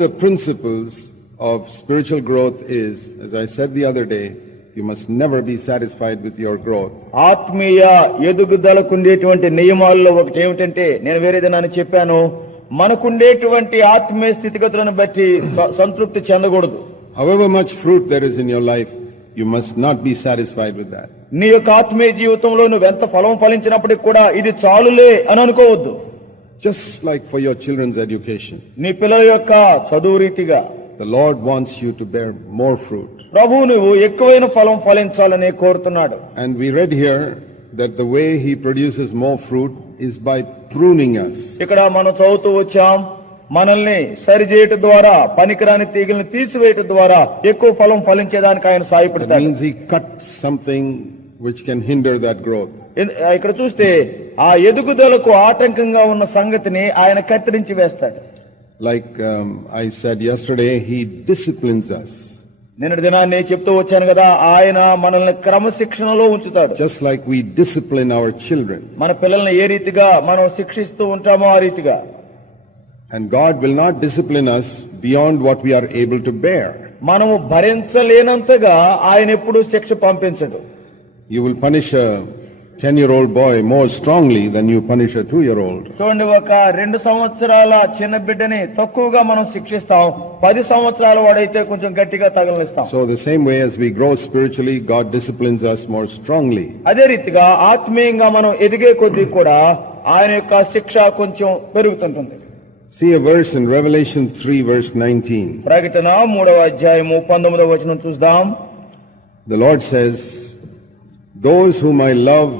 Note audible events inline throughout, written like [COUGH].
the principles of spiritual growth is, as I said the other day, you must never be satisfied with your growth. ఆత్మీయ ఎదుగుదలకు ఉండేటువంటి నియమాల్లో ఒకటి ఏమిటంటే నేను వేరే దినాన్ని చెప్పాను మనకుండేటువంటి ఆత్మీయ స్థితిగతులను బట్టి సంతృప్తి చెందకూడదు However much fruit there is in your life, you must not be satisfied with that. నీ యొక్క ఆత్మీయ జీవితంలో నువ్వు ఎంత ఫలం ఫలించినప్పటికి కూడా ఇది చాలులే అని అనుకోవద్దు Just like for your children's education, నీ పిల్లల యొక్క చదువు రీతిగా the Lord wants you to bear more fruit. ప్రభు నువ్వు ఎక్కువైన ఫలం ఫలించాలని కోరుతున్నాడు And we read here that the way He produces more fruit is by pruning us. ఇక్కడ మనం చదువుతూ వచ్చాం మనల్ని సరిచేయటం ద్వారా పనికిరాని తీగల్ని తీసివేయటం ద్వారా ఎక్కువ ఫలం ఫలించేదానికి ఆయన That సాయపడతాడు means He cuts something which can hinder that growth. ఎందు- ఇక్కడ చూస్తే ఆ ఎదుగుదలకు ఆటంకంగా ఉన్న సంగతిని ఆయన కత్తిరించి వేస్తాడు Like um, I said yesterday, He disciplines us. నిన్నటి దినాన్ని చెప్తూ వచ్చాను కదా ఆయన మనల్ని క్రమశిక్షణలో ఉంచుతాడు Just like we discipline our children. మన పిల్లల్ని ఏ రీతిగా మనం శిక్షిస్తూ ఉంటామో ఆ రీతిగా And God will not discipline us beyond what we are able to bear. మనము భరించలేనంతగా ఆయన ఎప్పుడు శిక్ష పంపించడు You will punish a 10 year old boy more strongly than you punish a 2 year old. చూడండి ఒక రెండు సంవత్సరాల చిన్న బిడ్డని తక్కువగా మనం శిక్షిస్తాం పది సంవత్సరాల వాడైతే కొంచెం గట్టిగా తగలనిస్తాం So, the same way as we grow spiritually, God disciplines us more strongly. అదే రీతిగా ఆత్మీయంగా మనం ఎదిగే కొద్దీ కూడా ఆయన యొక్క శిక్ష కొంచెం పెరుగుతుంటుంది See a verse in Revelation 3, verse 19. ప్రకటన మూడవ అధ్యాయము పంతొమ్మిదవ వచనం చూద్దాం The Lord says, Those whom I love,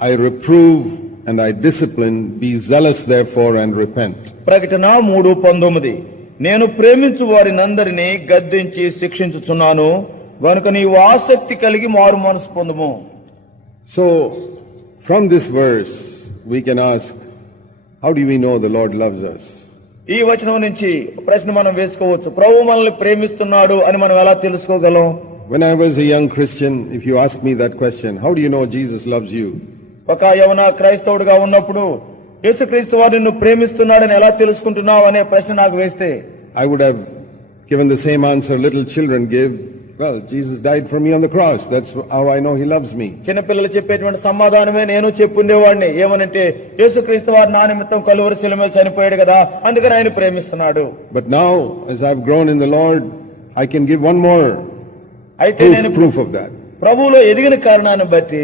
I reprove and I discipline. Be zealous, therefore, and repent. ప్రకటన మూడు పంతొమ్మిది నేను ప్రేమించు వారినందరినీ గద్దించి శిక్షించుచున్నాను గనుక నీవు ఆసక్తి కలిగి మారు మనసు పొందుము So, from this verse, we can ask, How do we know the Lord loves us? ఈ వచనం నుంచి ప్రశ్న మనం వేసుకోవచ్చు ప్రభు మనల్ని ప్రేమిస్తున్నాడు అని మనం ఎలా తెలుసుకోగలం When I was a young Christian, if you ask me that question, how do you know Jesus loves you? ఒక యవన క్రైస్తవుడిగా ఉన్నప్పుడు యేసుక్రీస్తు వారు నిన్ను ప్రేమిస్తున్నాడని ఎలా తెలుసుకుంటున్నావు అనే ప్రశ్న నాకు వేస్తే I would have given the same answer little children give. Well, Jesus died for me on the cross. That's how I know He loves me. చిన్నపిల్లలు చెప్పేటువంటి సమాధానమే నేను చెప్పుండేవాడిని ఏమనంటే యేసుక్రీస్తు వారు నా నిమిత్తం కలువరి శిలువ చనిపోయాడు కదా అందుకని ఆయన ప్రేమిస్తున్నాడు But now, as I've grown in the Lord, I can give one more అయితే నేను proof of that. ప్రభువులో ఎదిగిన కారణాన్ని బట్టి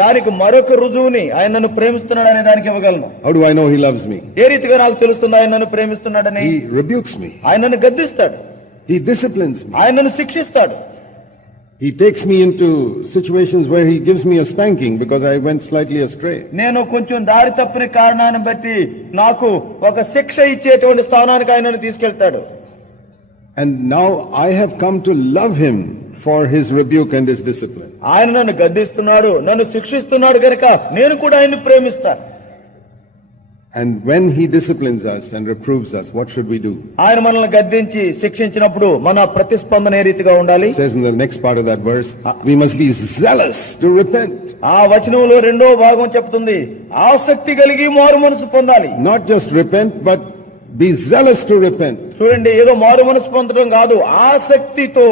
దానికి మరొక రుజువుని ఆయన నన్ను ప్రేమిస్తున్నాడు అనే దానికి ఇవ్వగలను How do I know He loves me? ఏ రీతిగా నాకు తెలుస్తుంది ఆయన నన్ను ప్రేమిస్తున్నాడని He rebukes me. ఆయన నన్ను గద్దిస్తాడు He disciplines me. ఆయన నన్ను శిక్షిస్తాడు He takes me into situations where He gives me a spanking because I went slightly astray. నేను కొంచెం దారి తప్పిన కారణాన్ని బట్టి నాకు ఒక శిక్ష ఇచ్చేటువంటి స్థానానికి ఆయన నన్ను తీసుకెళ్తాడు And now I have come to love Him for His rebuke and His discipline. ఆయన నన్ను గద్దిస్తున్నాడు నన్ను శిక్షిస్తున్నాడు గనుక నేను కూడా ఆయన్ని ప్రేమిస్తాను And when He disciplines us and reproves us, what should we do? ఆయన మనల్ని గద్దించి శిక్షించినప్పుడు మన ప్రతిస్పందన ఏ రీతిగా ఉండాలి says in the next part of that verse, we must be zealous to repent. ఆ వచనంలో రెండో భాగం చెప్తుంది ఆసక్తి కలిగి మారు మనసు పొందాలి Not just repent, but be zealous to repent. చూడండి ఏదో మారు మనసు పొందడం కాదు ఆసక్తితో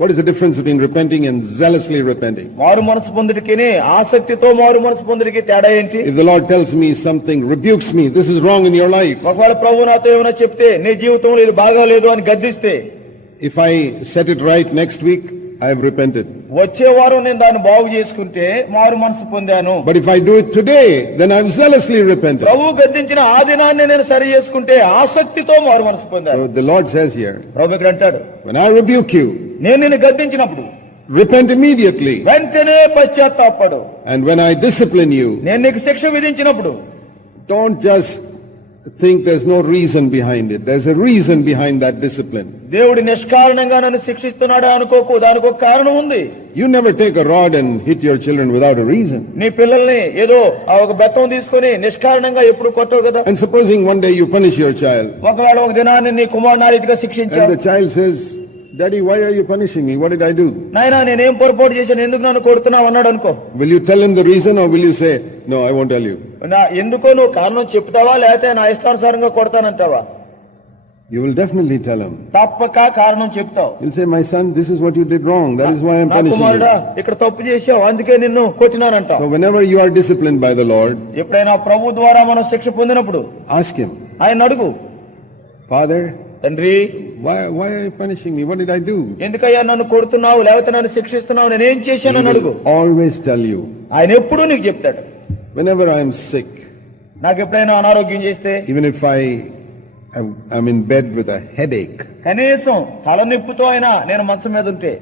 What is the difference between repenting and zealously repenting? మారు మనసు పొందుడికి ఆసక్తితో మారు మనసు పొందుడికి తేడా ఏంటి If the Lord tells me something, rebukes me, this is wrong in your life. ఒకవేళ ప్రభు నాతో ఏమైనా చెప్తే నీ జీవితంలో ఇది బాగాలేదు అని గద్దిస్తే If I set it right next week, I have repented. వచ్చే వారం నేను దాన్ని బాగు చేసుకుంటే మారు మనసు పొందాను But if I do it today, then I'm zealously repented. ప్రభు గద్దించిన ఆ దినాన్ని నేను సరి చేసుకుంటే ఆసక్తితో మారు మనసు పొందాను So the Lord says here, ప్రభు ఇక్కడ అంటాడు when I rebuke you, నేను నిన్ను గద్దించినప్పుడు repent immediately. వెంటనే పశ్చాత్తాపడు And when I discipline you, నేను నీకు శిక్ష విధించినప్పుడు don't just think there's no reason behind it. There's a reason behind that discipline. దేవుడు నిష్కారణంగా నన్ను శిక్షిస్తున్నాడు అనుకోకు దానికి ఒక కారణం ఉంది You never take a rod and hit your children without a reason. నీ పిల్లల్ని ఏదో ఆ ఒక బెత్తం తీసుకొని నిష్కారణంగా ఎప్పుడు కొట్టవు కదా And supposing one day you punish your child, ఒకవేళ ఒక దినాన్ని నీ కుమారుని ఆ రీతిగా and శిక్షించావు the child says, Daddy, why are you punishing me? What did I do? నాయనా నేనేం పొరపాటు చేశాను ఎందుకు nanu కొడుతున్నావు అన్నాడు అనుకో Will you tell him the reason or will you say, No, I won't tell you? నా ఎందుకో నువ్వు కారణం చెప్తావా లేకపోతే నా ఇష్టానుసారంగా కొడతానంటావా You will definitely tell him. తప్పక కారణం చెప్తావు You'll say, My son, this is what you did wrong. That is why I'm నా punishing కుమారుడా you. ఇక్కడ తప్పు చేసావు అందుకే నిన్ను కొట్టినానంటావు So, whenever you are disciplined by the Lord, ఎప్పుడైనా ప్రభు ద్వారా మనం శిక్ష పొందినప్పుడు ask him, ఆయన అడుగు Father, తండ్రి why, why are you punishing me? What did I do? ఎందుకయ్యా నన్ను కొడుతున్నావు లేకపోతే నన్ను శిక్షిస్తున్నావు నేనేం He చేశానని అడుగు will always tell you, ఆయన ఎప్పుడూ నీకు చెప్తాడు whenever I am sick, నాకు ఎప్పుడైనా అనారోగ్యం చేస్తే even if I am I'm in bed with a headache, కనీసం తలనొప్పితో అయినా నేను మంచం మీద ఉంటే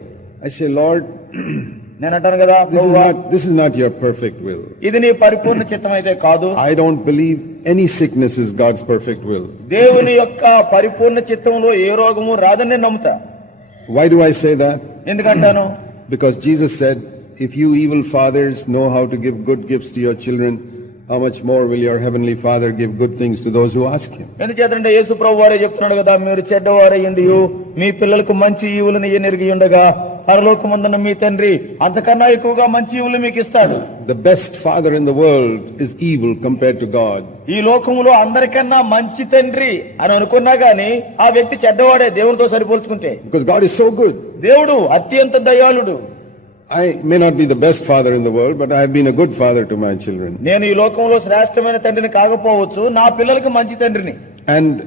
I say, Lord, [CLEARS THROAT] నేను అంటాను కదా this is "ప్రభువా, not, this is not your perfect will. ఇది నీ పరిపూర్ణ చిత్తం అయితే కాదు I don't believe any sickness is God's perfect will. దేవుని యొక్క పరిపూర్ణ చిత్తంలో ఏ రోగము రాదని నేను నమ్ముతా Why do I say that? ఎందుకంటాను [CLEARS THROAT] Because Jesus said, if you evil fathers know how to give good gifts to your children, how much more will your heavenly Father give good things to those who ask him? ఎందుచేతంటే యేసు ప్రభు వారే చెప్తున్నాడు కదా మీరు చెడ్డవారయ్యండి మీ పిల్లలకు మంచి ఈవులను ఎరిగి ఉండగా పరలోకమందున మీ తండ్రి అంతకన్నా ఎక్కువగా మంచి ఇవులు మీకు ఇస్తాడు. The best father in the world is evil compared to God ఈ లోకంలో అందరికన్నా మంచి తండ్రి అని అనుకున్నా గాని ఆ వ్యక్తి చెడ్డవాడే దేవునితో సరిపోల్చుకుంటే. Because God is so good దేవుడు అత్యంత దయాళుడు. I may not be the best father in the world but I హీన్ a good father to my children నేను ఈ లోకంలో శ్రేష్టమైన తండ్రిని కాకపోవచ్చు నా పిల్లలకు మంచి తండ్రిని. And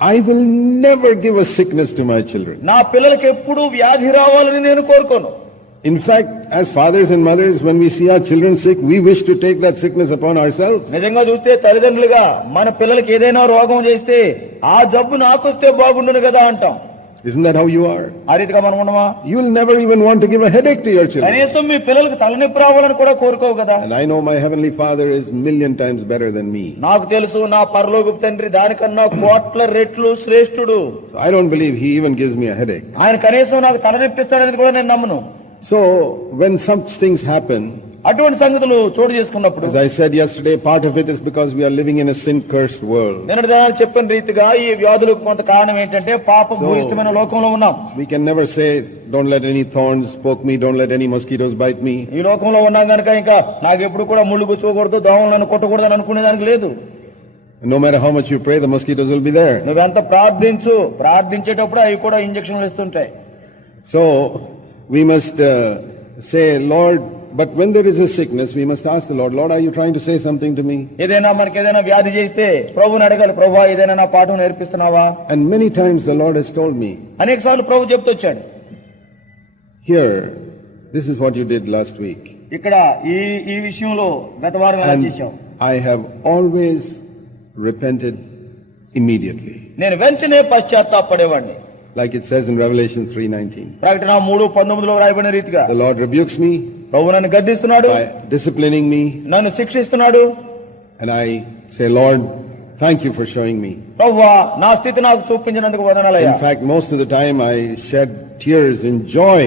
I will never give a sickness to my children. నా పిల్లలకి ఎప్పుడూ వ్యాధి రావాలని నేను కోరుకోను In fact, as fathers and mothers, when we see our children sick, we wish to take that sickness upon ourselves. నిజంగా చూస్తే తల్లిదండ్రులుగా మన పిల్లలకి ఏదైనా రోగం చేస్తే ఆ జబ్బు నాకొస్తే బాగుండును కదా అంటాం Isn't that how you are? ఆ రీతిగా మనం ఉండమా You'll never even want to give a headache to your children. కనీసం మీ పిల్లలకి తలనొప్పి రావాలని కూడా కోరుకోవు కదా And I know my heavenly father is million times better than me. నాకు తెలుసు నా పరలోక తండ్రి దానికన్నా కోట్ల రెట్లు శ్రేష్ఠుడు So I don't believe he even gives me a headache. ఆయన కనీసం నాకు తలనొప్పిస్తాడని కూడా నేను నమ్మను So when such things happen, అటువంటి సంగతులు చోటు చేసుకున్నప్పుడు as I said yesterday, part of it is because we are living in a sin cursed world. నిన్నటి దినాలు చెప్పిన రీతిగా ఈ వ్యాధులకు కొంత కారణం ఏంటంటే పాప భూయిష్టమైన లోకంలో ఉన్నాం We can never say, don't let any thorns poke me, don't let any mosquitoes bite me. ఈ లోకంలో ఉన్నాం కనుక ఇంకా నాకు ఎప్పుడు కూడా ముళ్ళు గుచ్చుకోకూడదు దోమలు నన్ను కొట్టకూడదు అని అనుకునేదానికి లేదు No matter how much you pray, the mosquitoes will be there. నువ్వెంత ప్రార్థించు ప్రార్థించేటప్పుడు అవి కూడా ఇంజక్షన్లు ఇస్తుంటాయి So we must uh, say, Lord, but when there is a sickness we must ask the Lord Lord are you trying to say something to me ఏదైనా మనకి ఏదైనా వ్యాధి చేస్తే ప్రభువుని అడగాలి ప్రభువా ఏదైనా నా పాఠం నేర్పిస్తున్నావా? And many times the Lord has told me అనేక సార్లు ప్రభు చెప్తూ వచ్చాడు. Here this is what you did last week ఇక్కడ ఈ ఈ విషయంలో గత వారం ఎలా చేశావు? I have always repented immediately నేను వెంటనే పశ్చాత్తాపడేవాడిని. Like it says in Revelation 3.19. ప్రకటన మూడు పంతొమ్మిదిలో రాయబడిన రీతిగా The Lord rebukes me ప్రభు నన్ను గద్దిస్తున్నాడు by disciplining me నన్ను శిక్షిస్తున్నాడు and I say, Lord, thank you for showing me. ప్రవ్వా నా స్థితి నాకు చూపించినందుకు వదనాలయ్యా In fact, most of the time I shed tears in joy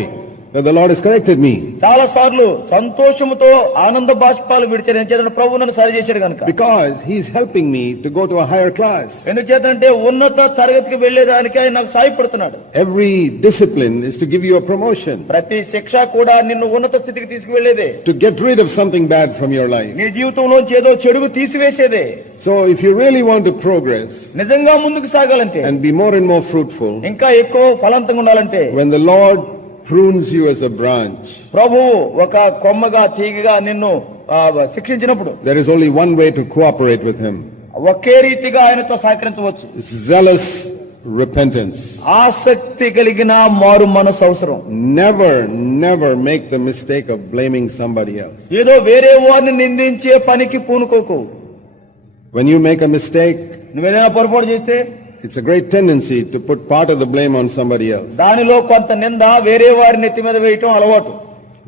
that the Lord has corrected me. చాలా సార్లు సంతోషముతో ఆనంద బాష్పాలు విడిచాడు ఎందుచేతంటే ప్రభు నన్ను సరి చేశాడు కనుక Because He's helping me to go to a higher class. ఎందుచేతంటే ఉన్నత తరగతికి వెళ్లేదానికి ఆయన నాకు సాయపడుతున్నాడు Every discipline is to give you a promotion, ప్రతి శిక్ష కూడా నిన్ను ఉన్నత స్థితికి తీసుకువెళ్లేదే to get rid of something bad from your life. నీ జీవితంలోంచి ఏదో చెడుగు తీసివేసేదే So if you really want to progress నిజంగా ముందుకు సాగాలంటే and be more and more fruitful, ఇంకా ఎక్కువ ఫలవంతంగా ఉండాలంటే when the Lord prunes you as a branch, ప్రభువు ఒక కొమ్మగా తీగగా నిన్ను శిక్షించినప్పుడు there is only one way to cooperate with Him. ఒకే రీతిగా ఆయనతో సహకరించవచ్చు zealous repentance. ఆసక్తి కలిగిన మారు మనసు అవసరం Never, never make the mistake of blaming somebody else. ఏదో వేరే వారిని నిందించే పనికి పూనుకోకు When you make a mistake, నువ్వేదైనా పొరపాటు చేస్తే it's a great tendency to put part of the blame on somebody else. దానిలో కొంత నింద వేరే వారి నెత్తి మీద వేయటం అలవాటు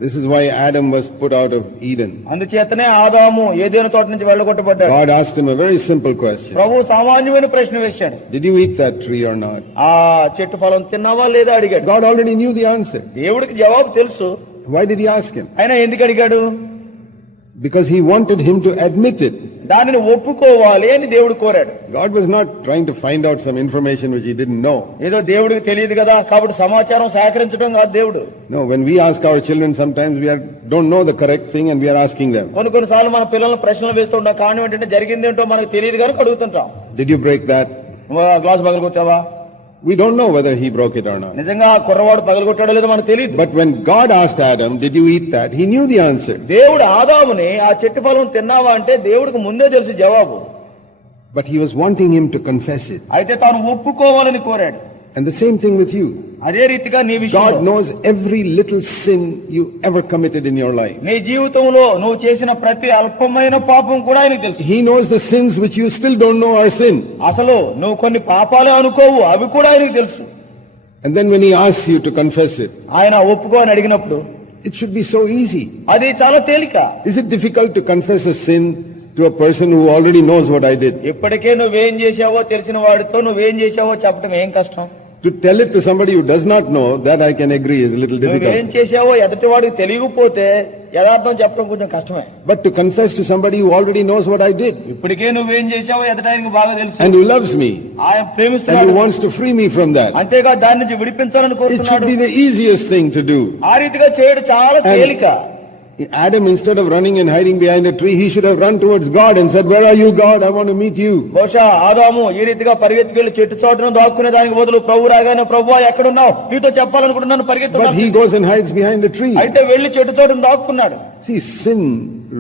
This is why Adam was put out of Eden. అందుచేతనే ఆదాము ఏదైనా తోట నుంచి వెళ్ళగొట్టబడ్డాడు God asked him a very simple question. ప్రభు సామాన్యమైన ప్రశ్న వేశాడు Did you eat that tree or not? ఆ చెట్టు ఫలం తిన్నావా లేదా అడిగాడు God already knew the answer. దేవుడికి జవాబు తెలుసు Why did he ask him? ఆయన ఎందుకు అడిగాడు Because he wanted him to admit it. దానిని ఒప్పుకోవాలి అని దేవుడు కోరాడు God was not trying to find out some information which he didn't know. ఏదో దేవుడికి తెలియదు కదా కాబట్టి సమాచారం సేకరించడం కాదు దేవుడు No, when we ask our children, sometimes we are, don't know the correct thing and we are asking them, కొన్ని కొన్నిసార్లు మన పిల్లల్ని ప్రశ్నలు వేస్తుంటాం కారణం ఏంటంటే జరిగింది ఏంటో మనకు తెలియదు కనుక అడుగుతుంటాం Did you break that? నువ్వు ఆ గ్లాస్ పగలు కొట్టావా We don't know whether he broke it or not. నిజంగా ఆ కుర్రవాడు పగలగొట్టాడో లేదో మనకు తెలియదు But when God asked Adam, Did you eat that? He knew the answer. దేవుడు ఆదాముని ఆ చెట్టు ఫలం తిన్నావా అంటే దేవుడికి ముందే తెలుసు జవాబు But he was wanting him to confess it. అయితే తాను ఒప్పుకోవాలని కోరాడు And the same thing with you. అదే రీతిగా నీ God knows every little sin you ever committed in your life నీ జీవితంలో నువ్వు చేసిన ప్రతి అల్పమైన పాపం కూడా ఆయనకు తెలుసు. He knows the sins which you still don't know are sin అసలు నువ్వు కొన్ని పాపాలు అనుకోవు అవి కూడా ఆయనకు తెలుసు. And then when he asks you to confess it ఆయన ఒప్పుకో అని అడిగినప్పుడు it should be so easy అది చాలా తేలిక. Is it difficult to confess a sin to a person who already knows what I did ఇప్పటికే నువ్వేం చేసావో తెలిసిన వాడితో నువ్వేం చేసావో చెప్పడం ఏం కష్టం? To tell it to somebody who does not know, that I can agree is a little నువ్వేం difficult. చేశావో ఎదుటి వాడికి తెలియకపోతే యథార్థం చెప్పడం కొంచెం కష్టమే But to confess to somebody who already knows what I did ఇప్పటికే నువ్వేం చేశావో ఎదుటి ఆయనకి బాగా తెలుసు and who loves me ఆయన and ప్రేమిస్తున్నాడు who wants to free me from that, అంతేగా దాని నుంచి విడిపించాలని it should కోరుతున్నాడు be the easiest thing to do. ఆ రీతిగా చేయడం చాలా And- తేలిక Adam, instead of running and hiding behind a tree, he should have run towards God and said, Where are you, God? I want to meet you. బహుశా ఆదాము ఈ రీతిగా పరిగెత్తుకెళ్ళి చెట్టు చోటును దాక్కునే దానికి బదులు ప్రభు రాగానే ప్రభు ఎక్కడున్నావు నీతో చెప్పాలనుకుంటున్నాను But he goes and hides behind a tree. అయితే వెళ్ళి చెట్టు చోటును దాక్కున్నాడు See, sin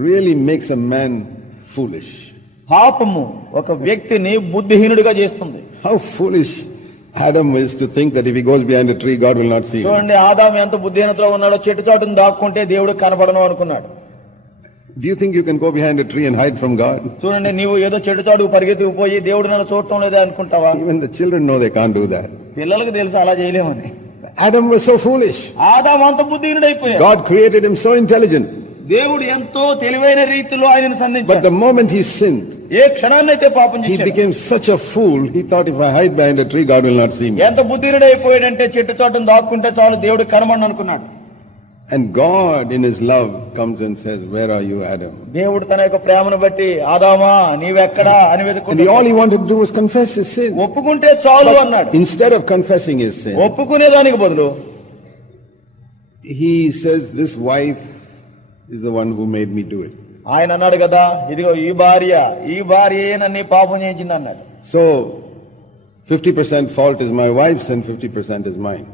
really makes a man foolish. పాపము ఒక వ్యక్తిని బుద్ధిహీనుడిగా చేస్తుంది How foolish Adam is to think that if he goes behind a tree, God will not see him. చూడండి ఆదాము ఎంత బుద్ధిహీనతలో ఉన్నాడో చెట్టు చాటును దాక్కుంటే దేవుడు కనపడను అనుకున్నాడు Do you think you can go behind a tree and hide from God? చూడండి నీవు ఏదో చెట్టు చాటుకు పరిగెత్తుకుపోయి దేవుడు నన్ను చూడటం లేదే అనుకుంటావా Even the children know they can't do that. పిల్లలకు తెలుసు అలా చేయలేమని Adam was so foolish. ఆదాము అంత బుద్ధిహీనుడైపోయాడు God created him so intelligent. దేవుడు ఎంతో తెలివైన రీతిలో ఆయనను But సంధించాడు the moment he sinned, ఏ క్షణాన్నైతే పాపం he చేశాడు became such a fool, he thought if I hide behind a tree, God will not see me. ఎంత బుద్ధిహీనుడైపోయాడంటే చెట్టు చాటును దాక్కుంటే చాలు దేవుడు కనమని అనుకున్నాడు And God, in his love, comes and says, Where are you, Adam? దేవుడు తన యొక్క ప్రేమను బట్టి ఆదామా నీవెక్కడా అని And he, all వెతుకుంటే he wanted to do was confess his sin. ఒప్పుకుంటే చాలు అన్నాడు Instead of confessing his sin, ఒప్పుకునే దానికి బదులు he says, This wife is the one who made me do it. ఆయన అన్నాడు కదా ఇదిగో ఈ భార్య ఈ భార్య నన్ను ఈ పాపం చేయించింది అన్నాడు So, 50% fault is my wife's and 50% is mine.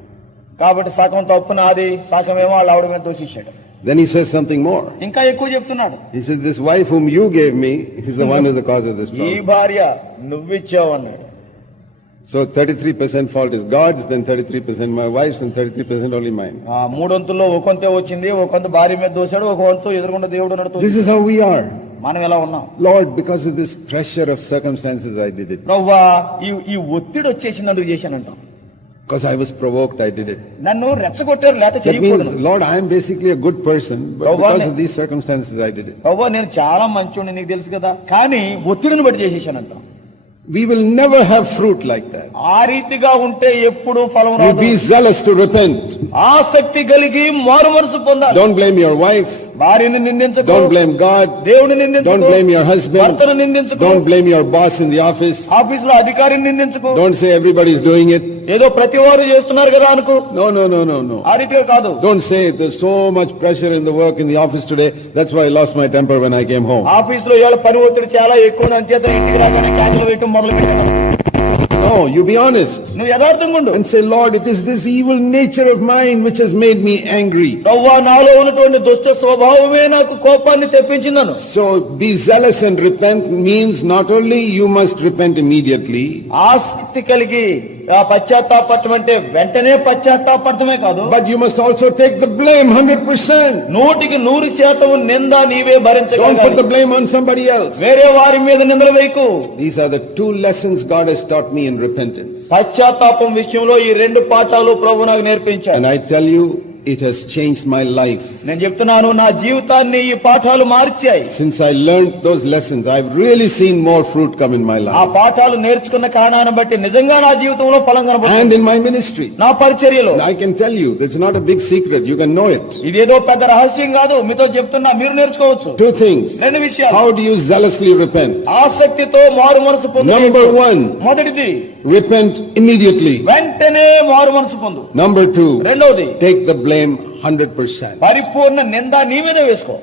కాబట్టి సగం తప్పు నాది సగం ఏమో వాళ్ళ ఆవిడ మీద దూషించాడు Then he says something more. ఇంకా ఎక్కువ చెప్తున్నాడు He says, This wife whom you gave me is the one who's the cause of this ఈ problem. భార్య నువ్విచ్చావు అన్నాడు so thirty three percent fault is God's then thirty three percent my wife's and thirty three percent only mine ఆ మూడొంతుల్లో ఒక వంతే వచ్చింది ఒక వంతు భార్య మీద దోశాడు ఒక వంతు ఎదురుకుండా దేవుడు నడుతూ this is how we are మనం ఎలా ఉన్నాం? Lord because of this pressure of circumstances I did it ప్రవ్వా ఈ ఈ ఒత్తిడి వచ్చేసినందుకు చేశానంటాం because I was provoked I did it నన్ను రెచ్చగొట్టారు లేకపోతే చేయకూడదు. Lord I am basically a good person but because of these circumstances I did it ప్రవ్వా నేను చాలా మంచోడిని నీకు తెలుసు కదా. కానీ ఒత్తిడిని బట్టి చేసేసానంటాం We will never have fruit like that. ఆ రీతిగా ఉంటే ఎప్పుడు ఫలం You రాదు be zealous to repent. ఆసక్తి కలిగి మారు మనసు పొందాలి Don't blame your wife. భార్యని నిందించకు Don't blame God. దేవుని నిందించకు Don't blame your husband. భర్తను నిందించకు Don't blame your boss in the office. Office లో అధికారిని నిందించకు Don't say everybody's doing it. ఏదో ప్రతి వారు చేస్తున్నారు కదా అనుకో. No no no no no ఆ రీతిగా కాదు. Don't say there so much pressure in the work in the office today that's why I lost my temper when I came home ఆఫీస్లో ఇవాళ పని ఒత్తిడి చాలా ఎక్కువ. అంతేత ఇంటికి రాగానే క్యాన్సల్ వేయటం మొదలు పెట్టాను No, you be honest నువ్వు యథార్థంగా ఉండు and say, Lord, it is this evil nature of mine which has made me angry. ప్రవ్వా నాలో ఉన్నటువంటి దుష్ట స్వభావమే నాకు కోపాన్ని తెప్పించిందను So be zealous and repent means not only you must repent immediately, ఆసక్తి కలిగి ఆ పశ్చాత్తాపడటం అంటే వెంటనే పశ్చాత్తాపడటమే కాదు but you must also take the blame 100%. నూటికి నూరు శాతం నింద నీవే Don't put the భరించగలగాలి blame on somebody else. వేరే వారి మీద నిందలు వేయకు These are the two lessons God has taught me in repentance. పశ్చాత్తాపం విషయంలో ఈ రెండు పాఠాలు ప్రభు నాకు నేర్పించాను And I tell you, it has changed my life. నేను చెప్తున్నాను నా జీవితాన్ని ఈ పాఠాలు మార్చాయి Since I learned those lessons, I've really seen more fruit come in my ఆ life పాఠాలు నేర్చుకున్న కారణాన్ని బట్టి నిజంగా నా జీవితంలో ఫలం కనబడుతుంది and in my ministry. నా పరిచర్యలో I can tell you, it's not a big secret. You can know it. ఇదేదో పెద్ద రహస్యం కాదు మీతో చెప్తున్నా మీరు నేర్చుకోవచ్చు Two things. రెండు విషయాలు How do you zealously repent? ఆసక్తితో మారు మనసు పొందు Number one, మొదటిది repent immediately. వెంటనే మారు మనసు పొందు Number two, రెండవది take the blame 100%. పరిపూర్ణ నింద నీ మీద వేసుకో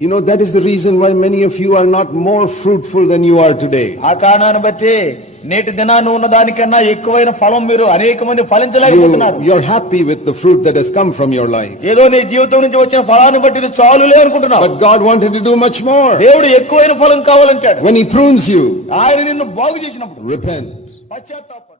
You know, that is the reason why many of you are not more fruitful than you are today. ఆ కారణాన్ని బట్టి నేటి దినాన్ని ఉన్న దానికన్నా ఎక్కువైన ఫలం మీరు అనేక మంది ఫలించలేకపోతున్నారు You, you're happy with the fruit that has come from your life. ఏదో నీ జీవితం నుంచి వచ్చిన ఫలాన్ని బట్టి ఇది చాలులే అనుకుంటున్నావు But God wanted to do much more. దేవుడు ఎక్కువైన ఫలం కావాలంటాడు When He prunes you, ఆయన నిన్ను బాగు చేసినప్పుడు repent. పశ్చాత్తాపడు